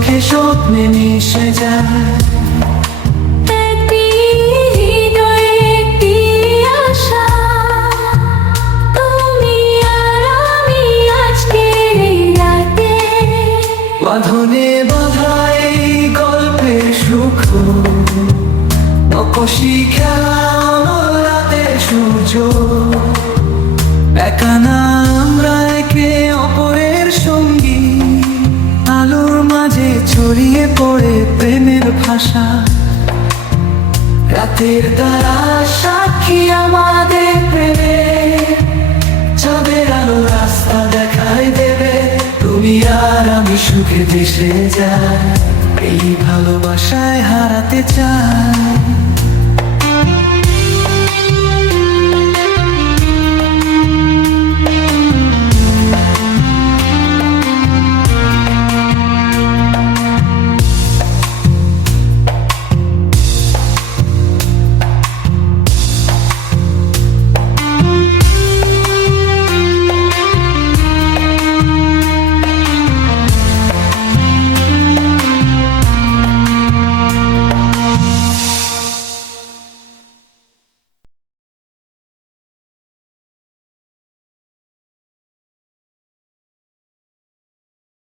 চোখে স্বপ্নে মিশে যায়। একটি হৃদয়ে একটি আশা, তুমি আর আমি আজকের এই রাতে। বাঁধনে বাঁধা এই গল্পের সুখ, নকশি খেলা অমর রাতের সূর্য। একা না আমরা, একে অপরের সঙ্গী, আলোর মাঝে ছড়িয়ে পড়ে প্রেমের ভাষা। রাতের দ্বারা সাক্ষী আমাদের প্রেমে, চাঁদের আলো রাস্তা দেখাই দেবে। তুমি আর আমি সুখে ভেসে যাই, এই ভালোবাসায় হারাতে চাই।